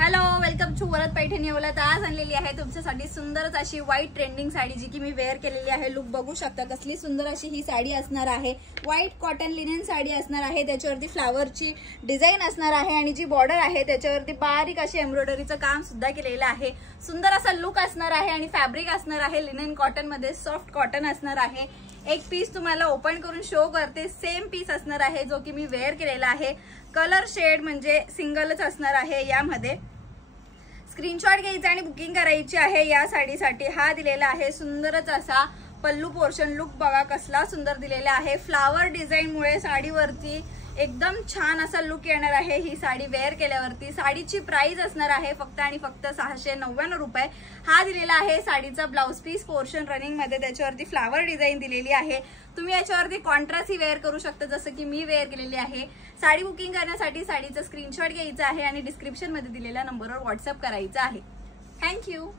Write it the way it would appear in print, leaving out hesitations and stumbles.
Hello, welcome to Varad Paithani ओला. तर आज आणलेली आहे तुमच्यासाठी सुंदरच अशी व्हाईट ट्रेंडिंग साडी, जी की मी वेअर केलेली आहे. लुक बघू शकता, कसली सुंदर अशी ही साडी असणार आहे. व्हाईट कॉटन लिनेन साडी असणार आहे. त्याच्यावरती फ्लावरची डिझाईन असणार आहे आणि जी बॉर्डर आहे त्याच्यावरती बारीक अशी एम्ब्रॉयडरीचं काम सुद्धा केलेलं आहे. सुंदर असा लुक असणार आहे आणि फॅब्रिक असणार आहे लिनेन कॉटन मध्ये, सॉफ्ट कॉटन असणार आहे. एक पीस तुम्हाला ओपन करून शो करते. सेम पीस असणार आहे जो की मी वेअर केलेला आहे. कलर शेड म्हणजे सिंगलच असणार आहे. यामध्ये स्क्रीनशॉट घ्यायचा आणि बुकिंग करायची आहे. या साडीसाठी हा दिलेला आहे सुंदरच असा पल्लू पोर्शन. लुक बघा कसला सुंदर दिलेला आहे. फ्लावर डिझाईन मुळे साडीवरती एकदम छान असा लुक येणार आहे. ही साडी वेअर केल्यावरती साडीची प्राइस असणार आहे फक्त आणि फक्त 699 रुपये. हा दिलेला आहे साडीचा ब्लाउज पीस पोर्शन रनिंग मध्ये. त्याच्यावरती फ्लावर डिझाईन दिलेली आहे. तुम्ही याच्यावरती कॉन्ट्रास्ट ही वेअर करू शकता, जसं की मी वेअर केलेली आहे. साडी बुकिंग करण्यासाठी साडीचा स्क्रीनशॉट घ्यायचा आहे आणि डिस्क्रिप्शन मध्ये दिलेल्या नंबरवर व्हॉट्सअप करायचा आहे. थँक्यू.